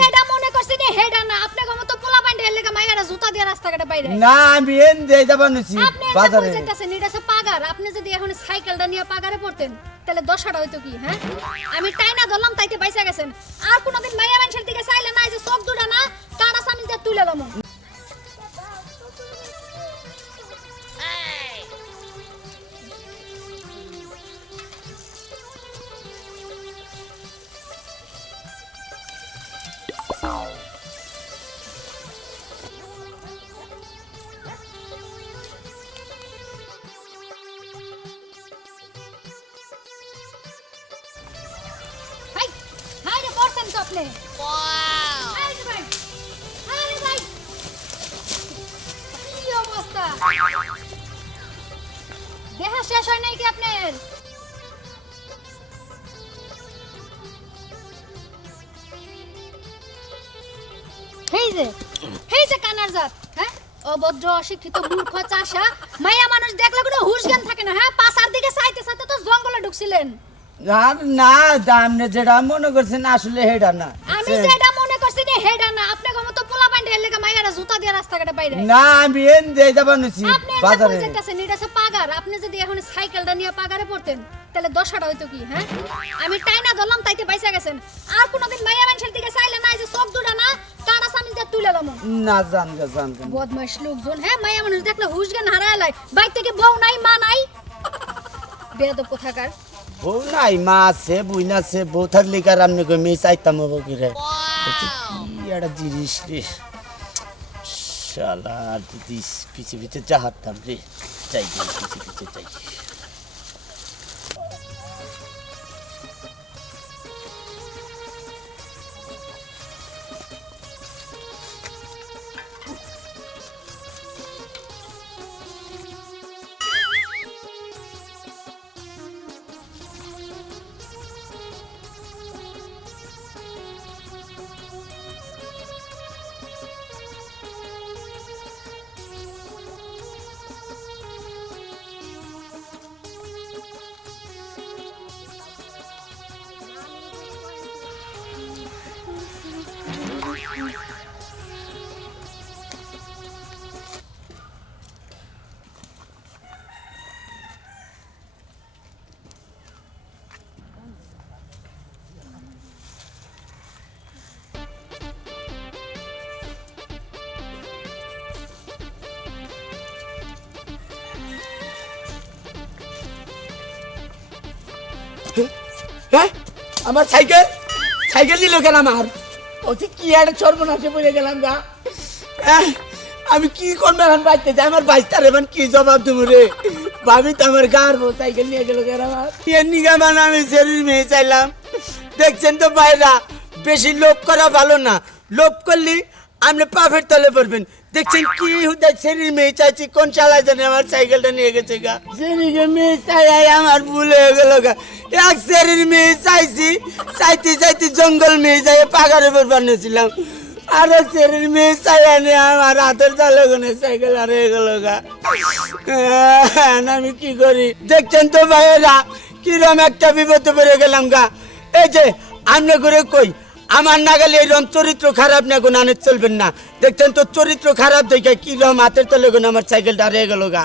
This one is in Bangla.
যেটা মনে করছি না হেডা না আপনি কোন তো পোলা বাইন্ডে এলাকা মাইয়ারা জুতা দিয়ে রাস্তাঘাটে বাইরে না আমি এন দেই যাবানুছি বাজারে আপনি এটা এটা আছে পাগার আপনি যদি এখন সাইকেলটা নিয়ে পাগারে পড়তেন তাহলে 10টা হইতো কি হ্যাঁ আমি টাইনা ধরলাম তাইতে বাইসা গেছেন আর কোনদিন মাইয়া মানুষের দিকে চাইলে না যে চোখ দুটা না কাটা সামিজ দিয়ে তুলে লম আপনি ওয়াও আরে ভাই কি অবস্থা দেখা শেষ হয় নাই কি আপনার হেই যে কানার জাত হ্যাঁ অভদ্র অশিক্ষিত মূর্খ চাষা মায়া মানুষ দেখলে কোনো হুঁশ জ্ঞান থাকে না হ্যাঁ পাশার দিকে চাইতে চাইতে তো জঙ্গলে ঢুকছিলেন না দামনে যেটা মনে করছেন আসলে হেডা না আমি যেটা মনে করছি না হেডা না আপনি কোন তো পোলা বাইন্ডে এলাকা মাইয়ারা জুতা দিয়ে রাস্তাঘাটে বাইরে না আমি এন দেই যাবানুছি বাজারে আপনি এটা আছে এটা আছে পাগার আপনি যদি এখন সাইকেলটা নিয়ে পাগারে পড়তেন তাহলে 10টা হইতো কি হ্যাঁ আমি টাইনা ধরলাম তাইতে বাইসা গেছেন আর কোনদিন মাইয়া মানুষের দিকে চাইলে না যে চোখ দুটা না কাটা সামিজ দিয়ে তুলে লম না জান বদমাশ লোকজন হ্যাঁ মাইয়া মানুষ দেখলে হুঁশ জ্ঞান হারায় লাই বাইক থেকে বউ নাই মা নাই বেয়াদব কোথাকার বউ নাই মা আছে বুইনা আছে বউ থাকলে কার আমনে কই মেয়ে চাইতাম হবো কি রে কি একটা জিনিস রে শালা দিদি পিছে পিছে চাহাতাম রে চাই পিছে পিছে চাই হ্যাঁ আমার সাইকেল নিল কেন আমার ওতে কি একটা সর্বনাশে পড়ে গেলাম গা আমি কি করবো এখন বাইতে যাই আমার বাইস্তার এবার কি জবাব দেবো রে ভাবি তো আমার গার বউ সাইকেল নিয়ে গেল কেন আমার নিগা মানে আমি শরীর মেয়ে চাইলাম দেখছেন তো বাইরা বেশি লোভ করা ভালো না লোভ করলে আপনি পাফের তলে পড়বেন দেখছেন কি হুদায় শরীর মেয়ে চাইছি কোন চালায় জানে আমার সাইকেলটা নিয়ে গেছে গা শরীরে মেয়ে চাই আমার ভুল হয়ে গেল গা এক শরীর মেয়ে চাইছি চাইতে জঙ্গল মেয়ে যাই পাগারে পর বানিয়েছিলাম আর এক শরীর মেয়ে চাই আনে আমার হাতের তালে কোনে সাইকেল আর হয়ে গেল গা আমি কি করি দেখছেন তো ভাইয়েরা কিরম একটা বিপদে পড়ে গেলাম গা এই যে আমনে করে কই আমার নাগালে এরকম চরিত্র খারাপ না গুণ আনে চলবেন না দেখছেন তো চরিত্র খারাপ দেখে কিরম হাতের তলে গুণ আমার সাইকেলটা হারিয়ে গেল গা